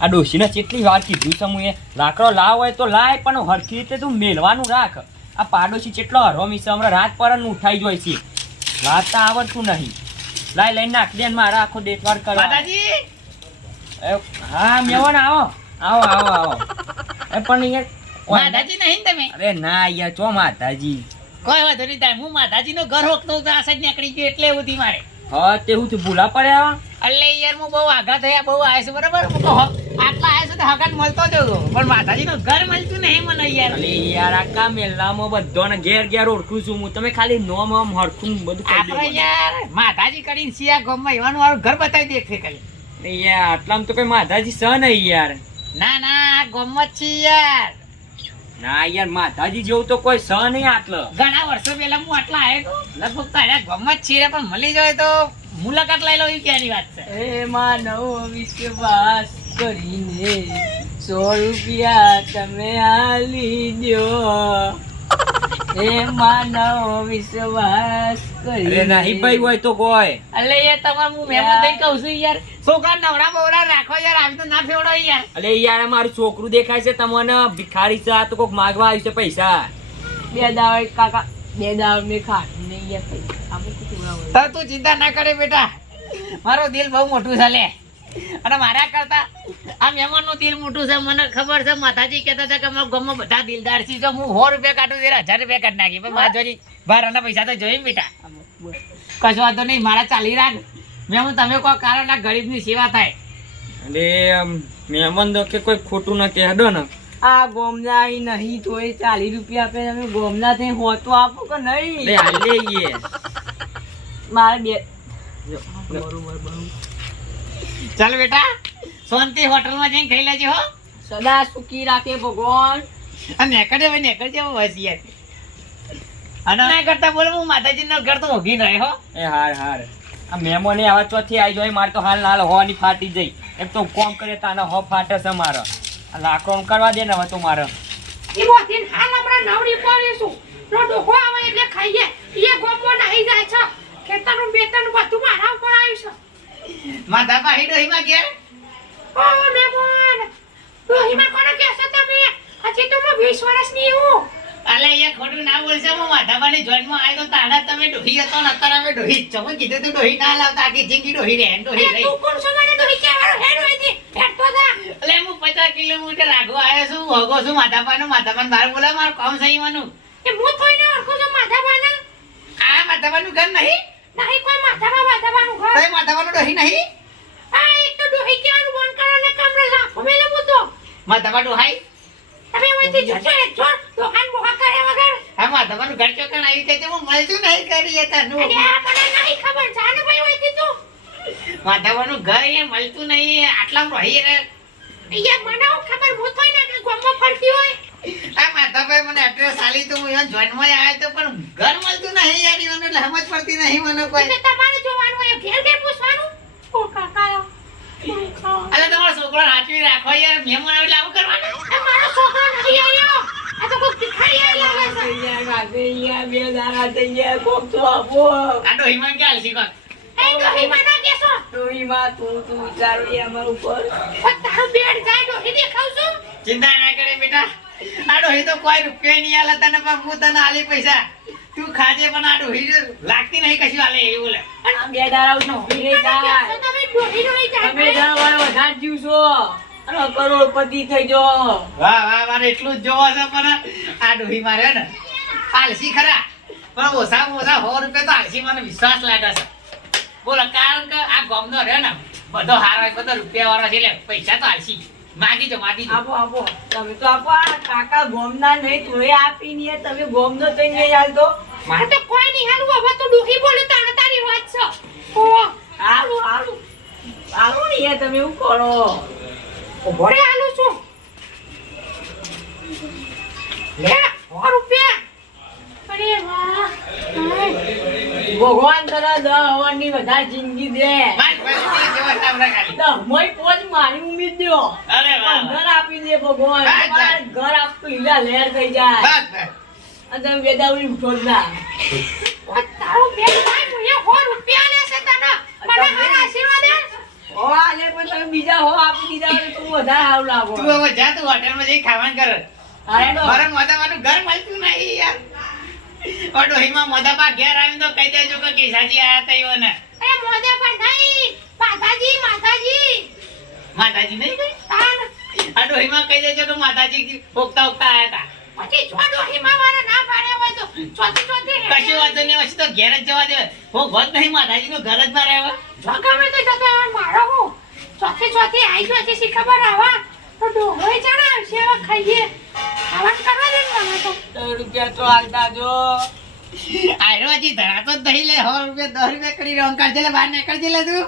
આ ડોશીને કેટલી વાર કીધું છે હું એ લાકડો લાવ હોય તો લાય પણ હરખી રીતે તું મેળવાનું રાખ. આ પાડોશી કેટલો હરોમી છે હમણાં રાત પર ઉઠાઈ જોઈ છે. વાંચતા આવડતું નહીં. લાય લઈને નાખ દે મારા આખો દેખવાર કરો હા મેવન આવો. આવો આવો આવો. એ પણ યાર માતાજી નહીં તમે? અરે ના યાર ચો માતાજી. કોઈ વાંધો નહીં તારે હું માતાજીનો ઘર હોકતો તો આ સાઈડ નીકળી ગયો એટલે બધી મારે. હા તે હું તું ભૂલા પડ્યા એટલે યાર હું બહુ આઘા થયા બહુ આવ્યા છું બરાબર? હું કહું, આટલા આવ્યા છું તો હકાત મળતો જ હતો. પણ માતાજીનો ઘર મળતું નહીં મને યાર. અરે યાર આખા મેલામાં બધાને ઘેર ઘેર ઓળખું છું હું. તમે ખાલી નોમ આમ હરખું બધું આપણે યાર માતાજી કરીને સિયા ગામમાં એવાનું વાળું ઘર બતાવી દે છે ખાલી. અરે યાર આટલામાં તો કઈ માતાજી સ નહીં યાર. ના ના ગામમાં જ યાર. ના યાર માતાજી જેવું તો કોઈ સ નહીં આટલો. ઘણા વર્ષો પહેલા હું આટલા આવ્યો તો. લગભગ તારા જ છીએ પણ મળી જાય તો મુલાકાત લઈ લો એ ક્યાંની વાત છે? એ માનવ વિશ્વાસ કરીને સો રૂપિયા તમે આ દો એ માનવ વિશ્વાસ કરી નહીં ભાઈ હોય તો કોઈ. અલે યાર તમાર હું મહેમાન થઈ કહું છું યાર. છોકરા નવરા બવરા રાખો યાર આવી તો ના ફેવડો યાર. અલે યાર આ મારું છોકરું દેખાય છે તમને ભિખારી છે તો કોક માગવા આવ્યું છે પૈસા. બે દાવ કાકા બે દાવ મે ખા નહીં યાર. પૈસા આપણે તો તું ચિંતા ના કરે બેટા. મારો દિલ બહુ મોટું છે લે. અને મારા કરતા આ મહેમાનનું દિલ મોટું છે મને ખબર છે માતાજી કહેતા હતા કે અમારા ગામમાં બધા દિલદાર છે જો હું સો રૂપિયા કાઢું ત્યારે હજાર રૂપિયા કાઢી નાખી. પણ માધવજી ભાડાના પૈસા તો જોઈ બેટા. કશું વાંધો નહીં મારા ચાલી રાખ મહેમાન તમે કોઈ કારણ આ ગરીબની સેવા થાય? અરે મહેમાન તો કે કોઈ ખોટું ના કહેડો ને. આ ગોમના અહીં નહીં તો એ ચાલીસ રૂપિયા આપે તમે ગોમના થઈ હોતો આપો કે નહીં? મારે બે બરોબર બરોબર ચાલ બેટા શાંતિ હોટલમાં જઈને ખાઈ લેજો હો. સદા સુખી રાખે ભગવાન. અને નેકળે ભાઈ નેકળ જેવો વસ યાર. અને ના કરતા બોલ હું માતાજીનો ઘર તો ઉગી રહે હો. એ હાર હાર. આ મહેમાને આવા ચોથી આવી જાય મારે તો હાલ ના હો ની ફાટી જઈ. એક તો કોમ કરે તાના હો ફાટે છે મારો. આ લાકડો કરવા દે ને હવે તો મારે. ઈમોથી હાલ હમણાં નવરી પડીશું નો ડોકો આવે એટલે ખાઈએ એ ગોમો નાહી જાય છે ખેતરનું બેતરનું બધું મારા ઉપર આવ્યું ડોહીમાં ઘેર ઓ મેમોન ડોહીમાં કોને કહેશો તમે? હજી તો હું વીસ વર્ષની હું. અલે એ ખોટું ના બોલશે હું માધાબાની જોઈનમાં આવ્યો તો તાડા તમે ડોહી હતો ને અત્યારે અમે ડોહી જ છો. મેં કીધું તું ડોહી ના લાવતા આખી જિંદગી ડોહી રહે ડોહી અરે તું કોણ છો? મને ડોહી કહેવાનો હે ડોહી થી ફેટતો જા. એટલે હું પચાસ કિલોમીટર આગો આવ્યો છું ભોગો છું માધાબાનો માધાબાન બહાર બોલા મારું કામ સહી માનું એ હું થોઈને ઓળખું છું માધાબાના આ માધાબાનું ઘર નહીં? નહીં કોઈ માધાબા માધાબાનું ઘર. કોઈ માધાબાનું ડોહી નહીં? મૂતો માધાબા ડોહાઈ તમે અહીંથી જશો એક દુકાન બોકા કરે વગર. આ માધાબાનું ઘર ચોકણ આવી હું મળતું નહીં કરી અરે આ મને નહીં ખબર. જાને ભાઈ અહીંથી તું. માધાબાનું ઘર અહીંયા મળતું નહીં આટલા રહી અહીંયા મને ખબર હું થોઈ ના કે ગામમાં ફરતી હોય. આ માધાભાઈ મને એડ્રેસ આલી તો હું અહીંયા આવ્યો તો પણ ઘર મળતું નહીં યાર એટલે સમજ પડતી નહીં મને કોઈ. તમારે જોવાનું ઘેર ઘેર પૂછવાનું. ઓ કાકા અલે તમારો છોકરો હાચવી રાખો યાર મહેમાન આવે એટલે આવું કરવાનું? આ મારો છોકરો નથી આવ્યો. આ તો કોઈ ભિખારી આવી આવે યાર બે દારા થઈ ગયા કોક તો આપો. આ ડોહીમાં ક્યાં હાલશી કોણ? એ તો હિમાન ના કેસો ડોહીમાં તું તું વિચારો એ અમારા ઉપર. પણ બેડ જાય ડોહી દેખાવ છું. ચિંતા ના કરે બેટા. આ ડોહી તો કોઈ રૂપિયા નહીં આલે તને પણ હું તને આલી પૈસા. તું ખાજે પણ આ ડોહી લાગતી નહીં કશું આલે એવું લે. આ બે દારા નોકરી હિરે જાય તો તમે ડોહી ડોહી જાય તમે છો. કરોડપતિ થઈ જો. વાહ વાહ મારે એટલું જ જોવો છે પણ આ ડોહી મારે ને આલસી ખરા. પણ ઓછા ઓછા સો રૂપિયા તો આલસી મને વિશ્વાસ લાગે છે. બોલો કારણ કે આ ગામનો રે ને બધો હારો બધો રૂપિયા વાળો છે એટલે પૈસા તો આલસી માગી જો માગી આપો આપો. તમે તો આપો આ કાકા ગોમના નહીં તોય આપી નહીં તમે ગોમનો તો નહીં હાલતો. મારે તો કોઈ નહીં હાલું હવે તો ડોહી બોલે તારે તારી વાત છે. ઓ હારું હારું આવો ને તમે ઉખોળો ઉભોરે આલું છું. જિંદગી દે. દહમય મારી ઉમેદ દો પંદર આપી દે ભગવાન. ઘર આપતું લીલા લહેર થઈ જાય. અને તમે વેદાવરી ઉઠો ના. તારો બેન ભાઈ સો રૂપિયા લેશે તને. મને કેસાજી આયા તઈઓ માતાજી માતાજી. માતાજી નહીં કઈ તાન ઓટોહીમાં કહી દેજો કે માતાજી ઓકતા ઓકતા આયા તા પછી છોડો હિમા વાળા ના પાડ્યા હોય તો ચોથી ચોથી કશું વાંધો નહીં પછી તો ઘેર જ જવા દેવાય. હું ગોત નહીં માતાજીનું ઘર જ મારે રહેવા જો ગમે તે જતો મારો હું. ચોથી ચોથી આવી ગયો છે ખબર આવા? તો ડોહોય જણાવશે હવે ખાઈએ. ખાવાનું કરવા દે મને તો. દસ રૂપિયા તો હાલતા જો. આયરો હજી ધરાતો જ નહીં લે સો રૂપિયા દસ રૂપિયા કરી રહ્યો કાઢજે જેલે બહાર નીકળ જેલે તું.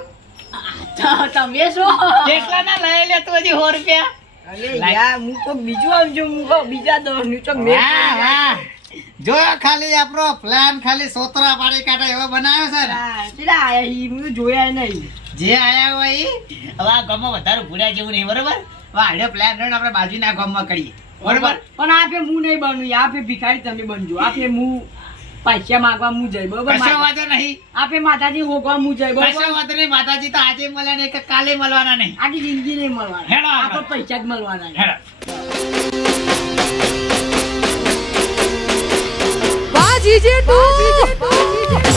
તમે શું કેટલા ના લઈ લે તું હજી સો રૂપિયા. અલે યાર હું તો બીજું આવજો હું બીજા દસનું તો મેં જો ખાલી આપણો પ્લાન ખાલી સોતરા પાડી કાઢે એવો બનાવ્યો છે ને. પેલા આયા ઈ મેં જોયા નહીં. જે આયા હોય ઈ, હવે આ ગામમાં વધારે ભૂલ્યા જેવું નહીં બરોબર? હવે આડે પ્લાન રહીને આપણે બાજુના ગામમાં કરીએ. બરોબર? પણ આપે હું નહીં બનું આપે ભિખારી તમે બનજો. આપે હું પૈસા માંગવા હું જઈ બરોબર? પૈસા મા- નહીં. આપે માતાજી હોગવા હું જઈ બરોબર? પૈસા વાંધો નહીં માતાજી તો આજે મળ્યા નહીં કે કાલે મળવાના નહીં. આખી જિંદગી નહીં હેડો મળવાના આપણે. આપે પૈસા જ મળવાના. હેડો. વાહ જીજે તું